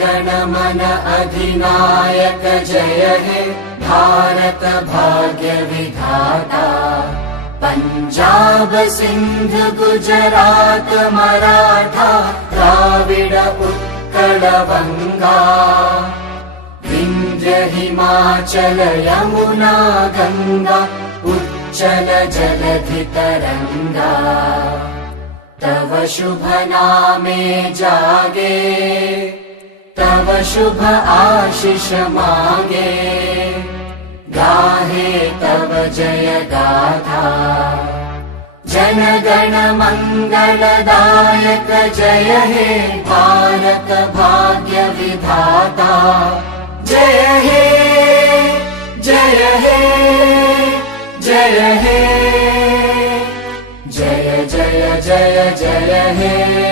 गण मन अधिनायक जय हे भारत भाग्य विधाता। पंजाब सिंध गुजरात मराठा द्राविड उत्कल बंगा। विंध्य हिमाचल यमुना गंगा उच्चल जलधि तरंगा। तव शुभ नामे जागे तव शुभ आशीष मागे। गाहे तव जय गाथा जन गण मंगलदायक जय हे भारत भाग्य विधाता। जय हे जय हे जय हे जय जय जय जय हे।